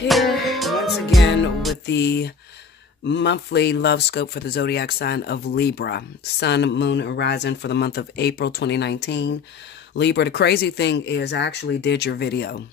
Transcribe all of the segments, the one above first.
Here once again with the monthly love scope for the zodiac sign of Libra, sun, moon, and rising for the month of April 2019. Libra, the crazy thing is I actually did your video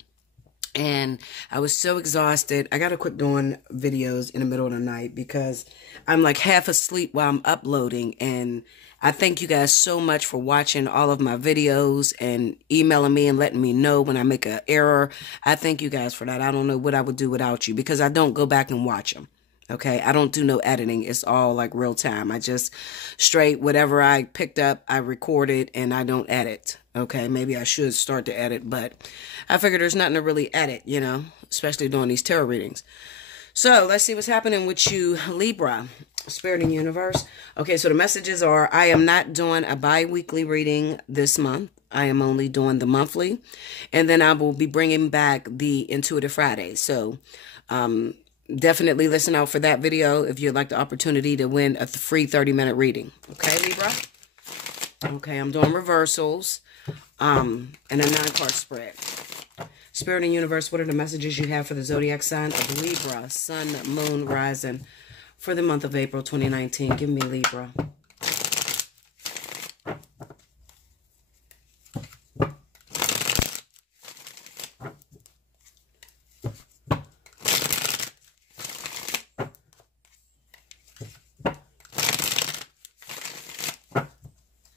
and I was so exhausted. I got to quit doing videos in the middle of the night because I'm like half asleep while I'm uploading. And I thank you guys so much for watching all of my videos and emailing me and letting me know when I make an error. I thank you guys for that. I don't know what I would do without you because I don't go back and watch them. Okay, I don't do no editing. It's all like real time. I just straight whatever I picked up, I recorded and I don't edit. Okay, maybe I should start to edit, but I figure there's nothing to really edit, you know, especially doing these tarot readings. So let's see what's happening with you, Libra, Spirit and Universe. Okay, so the messages are, I am not doing a bi-weekly reading this month. I am only doing the monthly. And then I will be bringing back the Intuitive Friday. So, definitely listen out for that video if you'd like the opportunity to win a free 30-minute reading. Okay, Libra? Okay, I'm doing reversals and a 9-card spread. Spirit and Universe, what are the messages you have for the zodiac sign of Libra, sun, moon, rising for the month of April 2019? Give me Libra.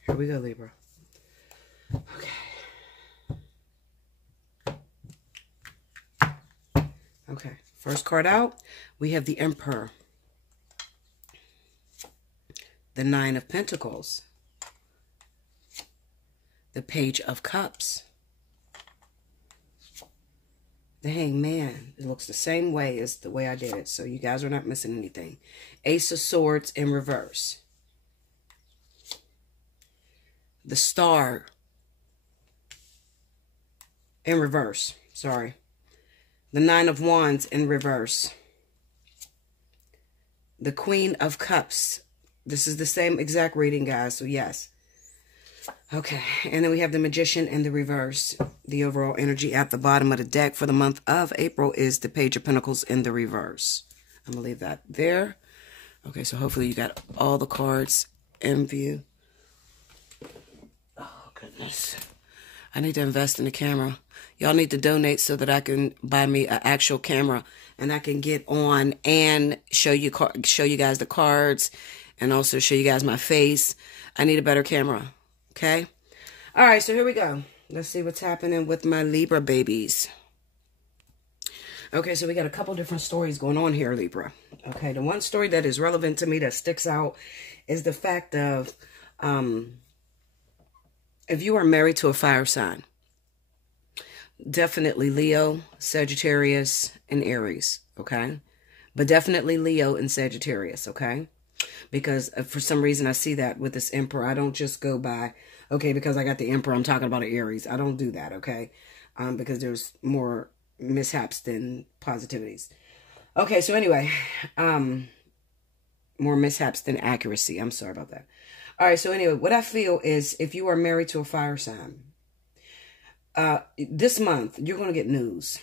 Here we go, Libra. Okay, first card out, we have the Emperor, the Nine of Pentacles, the Page of Cups, the Hangman. It looks the same way as the way I did it, so you guys are not missing anything. Ace of Swords in reverse. The Star in reverse, sorry. The Nine of Wands in reverse. The Queen of Cups. This is the same exact reading, guys, so yes. Okay, and then we have the Magician in the reverse. The overall energy at the bottom of the deck for the month of April is the Page of Pentacles in the reverse. I'm going to leave that there. Okay, so hopefully you got all the cards in view. Oh, goodness. I need to invest in the camera. Y'all need to donate so that I can buy me an actual camera and I can get on and show you guys the cards and also show you guys my face. I need a better camera. Okay. All right. So here we go. Let's see what's happening with my Libra babies. Okay. So we got a couple different stories going on here, Libra. Okay. The one story that is relevant to me that sticks out is the fact of, if you are married to a fire sign, definitely Leo, Sagittarius, and Aries, okay? But definitely Leo and Sagittarius, okay? Because for some reason I see that with this Emperor. I don't just go by, okay, because I got the Emperor, I'm talking about an Aries. I don't do that, okay? Because there's more mishaps than positivities. Okay, so anyway, more mishaps than accuracy. I'm sorry about that. All right, so anyway, what I feel is if you are married to a fire sign, this month, you're going to get news,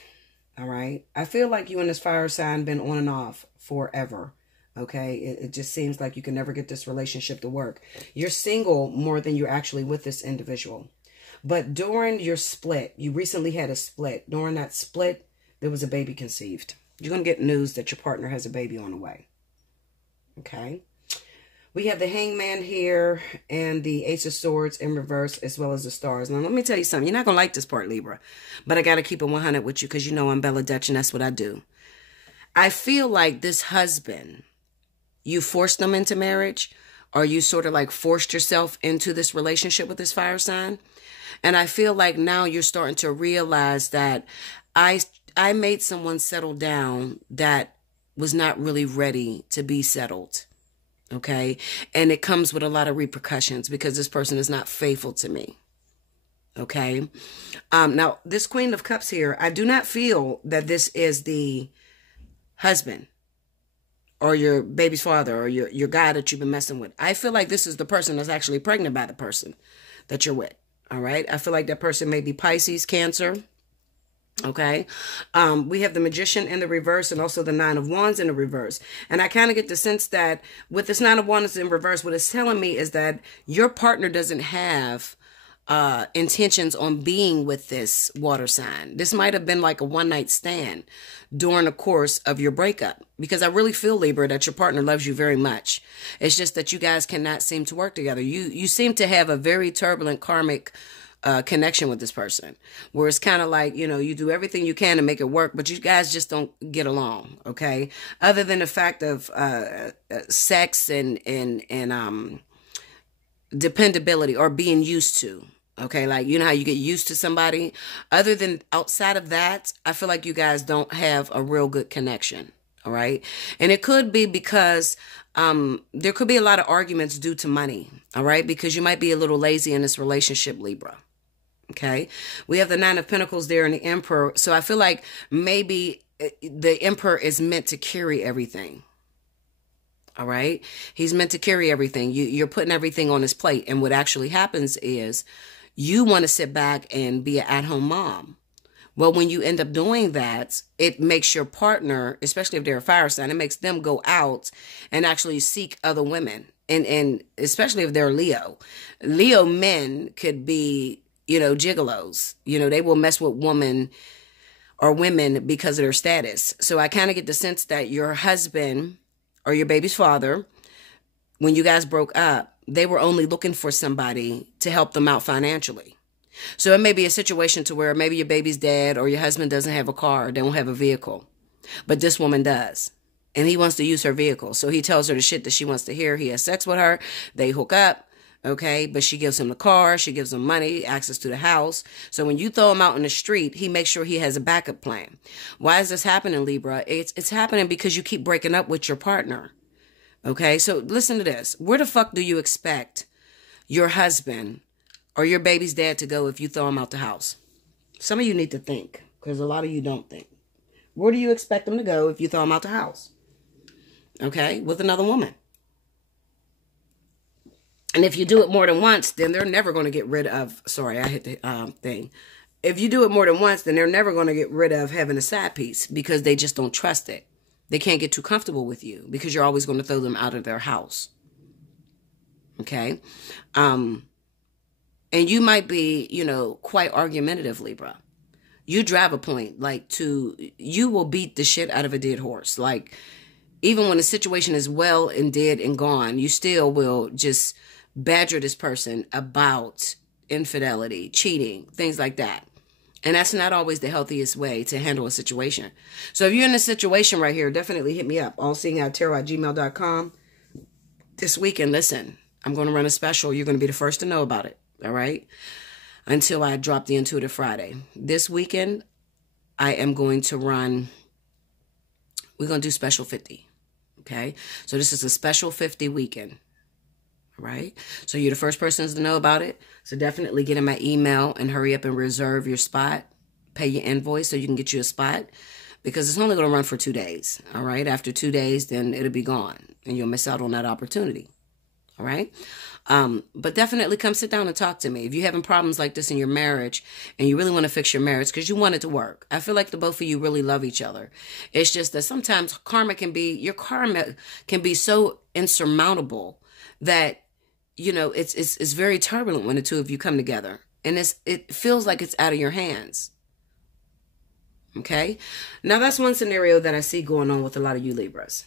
all right? I feel like you and this fire sign been on and off forever, okay? It just seems like you can never get this relationship to work. You're single more than you're actually with this individual. But during your split, you recently had a split. During that split, there was a baby conceived. You're going to get news that your partner has a baby on the way, okay? We have the Hangman here and the Ace of Swords in reverse as well as the stars. Now, let me tell you something. You're not going to like this part, Libra. But I got to keep it 100 with you because you know I'm Bella Dutch and that's what I do. I feel like this husband, you forced them into marriage or you sort of like forced yourself into this relationship with this fire sign. And I feel like now you're starting to realize that I made someone settle down that was not really ready to be settled. Okay. And it comes with a lot of repercussions because this person is not faithful to me. Okay. Now this Queen of Cups here, I do not feel that this is the husband or your baby's father or your guy that you've been messing with. I feel like this is the person that's actually pregnant by the person that you're with. All right. I feel like that person may be Pisces, Cancer, Okay. We have the Magician in the reverse and also the Nine of Wands in the reverse. And I kind of get the sense that with this Nine of Wands in reverse, what it's telling me is that your partner doesn't have intentions on being with this water sign. This might have been like a one night stand during the course of your breakup, because I really feel, Libra, that your partner loves you very much. It's just that you guys cannot seem to work together. You seem to have a very turbulent karmic connection with this person, where it's kind of like, you do everything you can to make it work, but you guys just don't get along. Okay. Other than the fact of sex and dependability or being used to. Okay. Like, how you get used to somebody. Other than outside of that, I feel like you guys don't have a real good connection. All right. And it could be because there could be a lot of arguments due to money. All right. Because you might be a little lazy in this relationship, Libra. Okay. We have the Nine of Pentacles there and the Emperor. So I feel like maybe the Emperor is meant to carry everything. All right. He's meant to carry everything. You're putting everything on his plate. And what actually happens is you want to sit back and be an at-home mom. Well, when you end up doing that, it makes your partner, especially if they're a fire sign, it makes them go out and actually seek other women. And especially if they're Leo. Leo men could be, gigolos. They will mess with women or women because of their status. So I kind of get the sense that your husband or your baby's father, when you guys broke up, they were only looking for somebody to help them out financially. So it may be a situation to where maybe your baby's dad or your husband doesn't have a car, don't have a vehicle, but this woman does. And he wants to use her vehicle. So he tells her the shit that she wants to hear. He has sex with her. They hook up. Okay. But she gives him the car. She gives him money, access to the house. So when you throw him out in the street, he makes sure he has a backup plan. Why is this happening, Libra? It's happening because you keep breaking up with your partner. Okay. So listen to this. Where the fuck do you expect your husband or your baby's dad to go if you throw him out the house? Some of you need to think, because a lot of you don't think. Where do you expect them to go if you throw him out the house? Okay, with another woman. And if you do it more than once, then they're never going to get rid of, sorry, I hit the thing. If you do it more than once, then they're never going to get rid of having a side piece, because they just don't trust it. They can't get too comfortable with you because you're always going to throw them out of their house. Okay. And you might be, quite argumentative, Libra. You drive a point, you will beat the shit out of a dead horse. Like, even when the situation is well and dead and gone, you still will just badger this person about infidelity, cheating, things like that. And that's not always the healthiest way to handle a situation. So if you're in a situation right here, definitely hit me up. Allseeingeyetarot@gmail.com. This weekend, listen, I'm going to run a special. You're going to be the first to know about it. All right. Until I drop the Intuitive Friday. This weekend, I am going to run, we're going to do special 50. Okay. So this is a special 50 weekend. All right. So you're the first person to know about it. So definitely get in my email and hurry up and reserve your spot. Pay your invoice so you can get you a spot, because it's only going to run for 2 days. All right. After 2 days, then it'll be gone and you'll miss out on that opportunity. All right. But definitely come sit down and talk to me. If you're having problems like this in your marriage and you really want to fix your marriage because you want it to work. I feel like the both of you really love each other. It's just that sometimes your karma can be so insurmountable that, it's very turbulent when the two of you come together, and it feels like it's out of your hands. Okay. Now that's one scenario that I see going on with a lot of you Libras.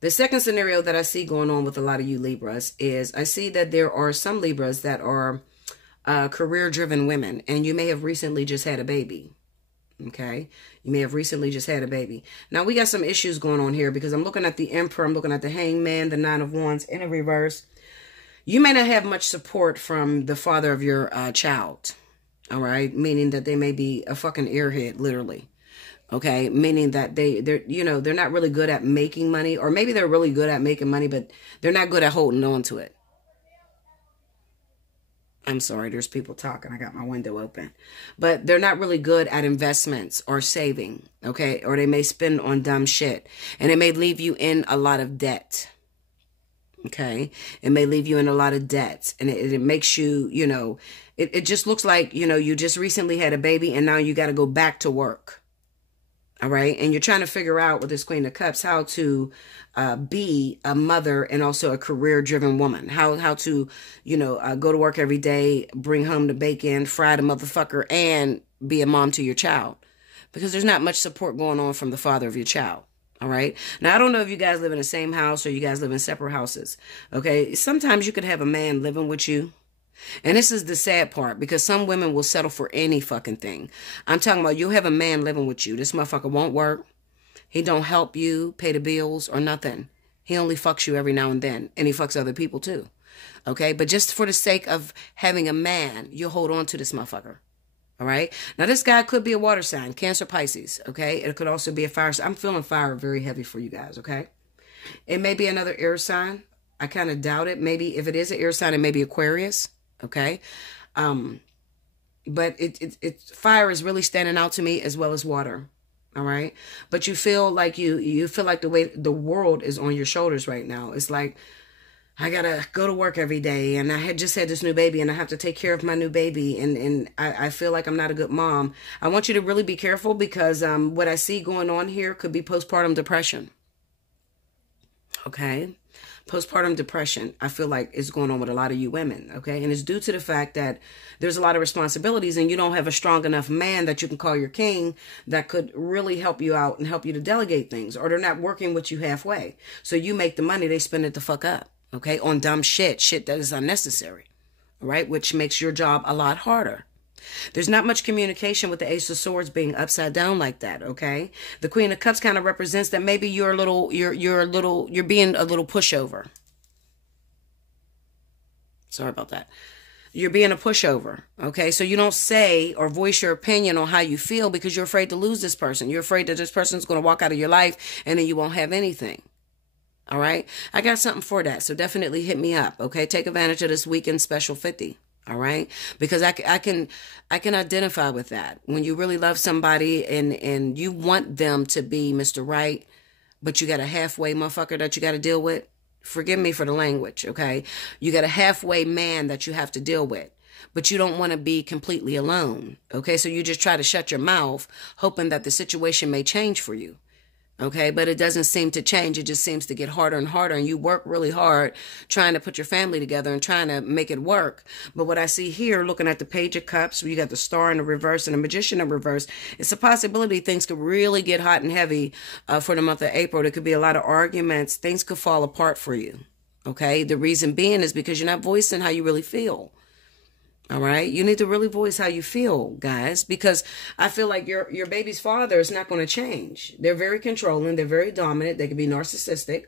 The second scenario that I see going on with a lot of you Libras is I see that there are some Libras that are career-driven women, and you may have recently just had a baby. Okay? You may have recently just had a baby. Now, we got some issues going on here because I'm looking at the Emperor, I'm looking at the Hangman, the Nine of Wands in a reverse. You may not have much support from the father of your child. All right? Meaning that they may be a fucking airhead, literally. Okay, meaning that they're not really good at making money, or maybe they're really good at making money, but they're not good at holding on to it. I'm sorry, there's people talking. I got my window open. But they're not really good at investments or saving, okay? Or they may spend on dumb shit, and it may leave you in a lot of debt. Okay, it may leave you in a lot of debt, and it makes you, It just looks like, you just recently had a baby and now you got to go back to work. All right. And you're trying to figure out with this Queen of Cups how to be a mother and also a career driven woman. How to, go to work every day, bring home the bacon, fry the motherfucker, and be a mom to your child. Because there's not much support going on from the father of your child. All right. Now, I don't know if you guys live in the same house or you guys live in separate houses. Okay. Sometimes you could have a man living with you. And this is the sad part, because some women will settle for any fucking thing. I'm talking about you'll have a man living with you. This motherfucker won't work. He don't help you pay the bills or nothing. He only fucks you every now and then. And he fucks other people too. Okay. But just for the sake of having a man, you'll hold on to this motherfucker. All right. Now, this guy could be a water sign, Cancer, Pisces. Okay. It could also be a fire sign. I'm feeling fire very heavy for you guys. Okay. It may be another air sign. I kind of doubt it. Maybe if it is an air sign, it may be Aquarius. Okay. But fire is really standing out to me, as well as water. All right. But you feel like you feel like the way the world is on your shoulders right now. It's like, I gotta go to work every day, and I had just had this new baby, and I have to take care of my new baby, and I feel like I'm not a good mom. I want you to really be careful, because what I see going on here could be postpartum depression. Okay. Postpartum depression, I feel like, is going on with a lot of you women, okay? And it's due to the fact that there's a lot of responsibilities and you don't have a strong enough man that you can call your king that could really help you out and help you to delegate things, or they're not working with you halfway. So you make the money, they spend it the fuck up, okay? On dumb shit that is unnecessary, all right? Which makes your job a lot harder. There's not much communication with the Ace of Swords being upside down like that, okay? The Queen of Cups kind of represents that maybe you're being a little pushover. Sorry about that. You're being a pushover, okay? So you don't say or voice your opinion on how you feel because you're afraid to lose this person. You're afraid that this person's going to walk out of your life and then you won't have anything. All right? I got something for that, so definitely hit me up, okay? Take advantage of this weekend special 50. All right. Because I can identify with that. When you really love somebody and you want them to be Mr. Right, but you got a halfway motherfucker that you got to deal with. Forgive me for the language. Okay. You got a halfway man that you have to deal with, but you don't want to be completely alone. Okay. So you just try to shut your mouth, hoping that the situation may change for you. Okay, but it doesn't seem to change. It just seems to get harder and harder. And you work really hard trying to put your family together and trying to make it work. But what I see here, looking at the Page of Cups, you got the Star in the reverse and the Magician in reverse, it's a possibility things could really get hot and heavy for the month of April. There could be a lot of arguments. Things could fall apart for you. Okay, the reason being is because you're not voicing how you really feel. All right. You need to really voice how you feel, guys, because I feel like your baby's father is not going to change. They're very controlling. They're very dominant. They can be narcissistic.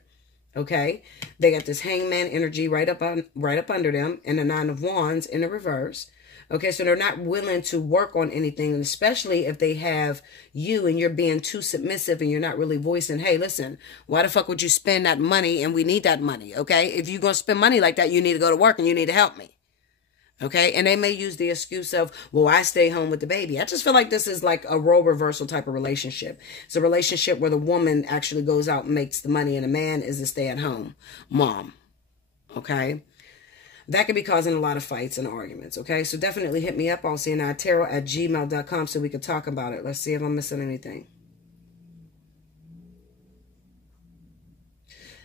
Okay. They got this hangman energy right up under them, and the Nine of Wands in the reverse. Okay. So they're not willing to work on anything, and especially if they have you and you're being too submissive and you're not really voicing, hey, listen, why the fuck would you spend that money? And we need that money. Okay. If you're going to spend money like that, you need to go to work and you need to help me. Okay. And they may use the excuse of, well, I stay home with the baby. I just feel like this is like a role reversal type of relationship. It's a relationship where the woman actually goes out and makes the money and the man is a stay-at-home mom. Okay. That could be causing a lot of fights and arguments. Okay. So definitely hit me up, allseeingeyetarot@gmail.com, so we could talk about it. Let's see if I'm missing anything.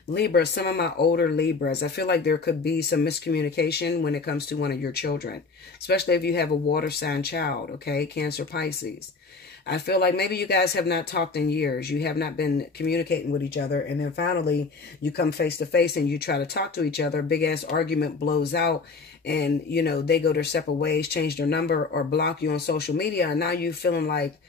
Libra, some of my older Libras, I feel like there could be some miscommunication when it comes to one of your children, especially if you have a water sign child, okay, Cancer, Pisces. I feel like maybe you guys have not talked in years. You have not been communicating with each other. And then finally you come face to face and you try to talk to each other. Big ass argument blows out and, you know, they go their separate ways, change their number or block you on social media. And now you're feeling like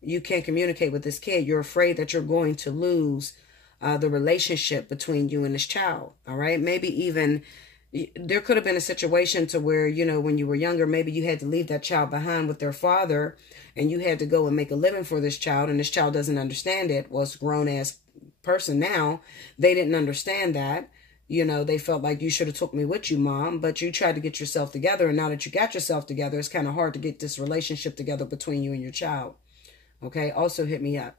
you can't communicate with this kid. You're afraid that you're going to lose the relationship between you and this child. All right. Maybe even there could have been a situation to where, you know, when you were younger, maybe you had to leave that child behind with their father and you had to go and make a living for this child, and this child doesn't understand it. Well, it's a grown ass person now. They didn't understand that. You know, they felt like you should have took me with you, mom, but you tried to get yourself together. And now that you got yourself together, it's kind of hard to get this relationship together between you and your child. Okay. Also hit me up,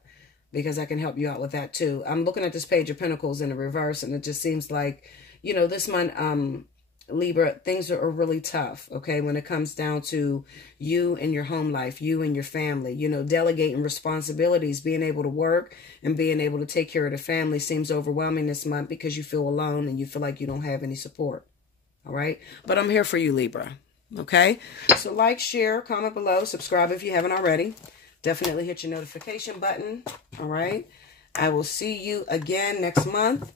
because I can help you out with that too. I'm looking at this Page of Pentacles in the reverse, and it just seems like, you know, this month, Libra, things are really tough, okay, when it comes down to you and your home life, you and your family. You know, delegating responsibilities, being able to work and being able to take care of the family seems overwhelming this month because you feel alone and you feel like you don't have any support, all right? But I'm here for you, Libra, okay? So like, share, comment below, subscribe if you haven't already. Definitely hit your notification button, all right? I will see you again next month.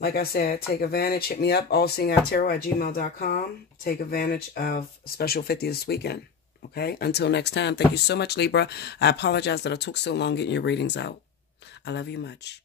Like I said, take advantage. Hit me up, allseeingeyetarot@gmail.com. Take advantage of special 50 this weekend. Okay? Until next time, thank you so much, Libra. I apologize that I took so long getting your readings out. I love you much.